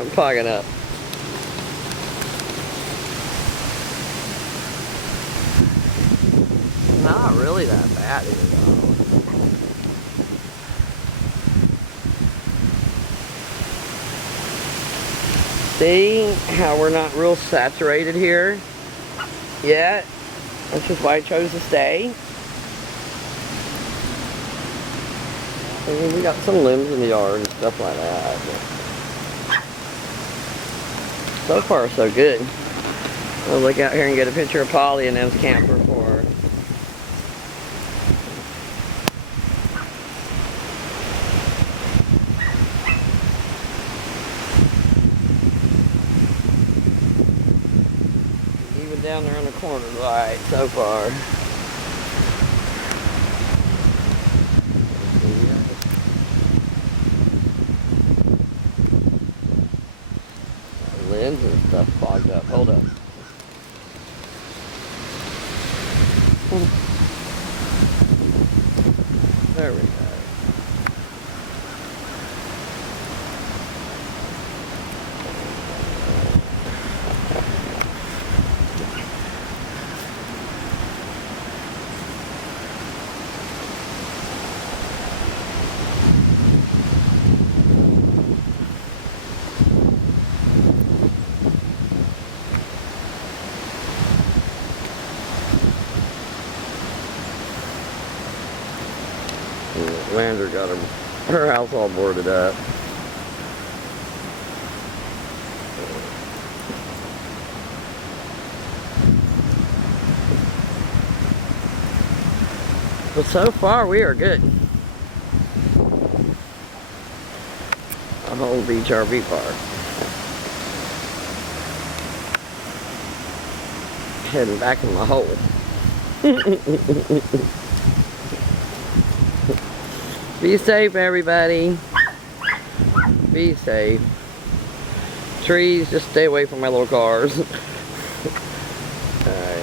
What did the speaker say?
I'm clogging up. Not really that bad here, though. See how we're not real saturated here yet? That's just why I chose to stay. I mean, we got some limbs in the yard and stuff like that. But so far, so good. We'll look out here and get a picture of Polly and them's camper for her. Even down there in the corner, right, so far. Limbs and stuff clogged up. Hold up. There we go. Lander got her house all boarded up. But so far we are good. A whole beach RV park. Heading back in my hole. Be safe, everybody. Be safe. Trees, just stay away from my little cars. Alright.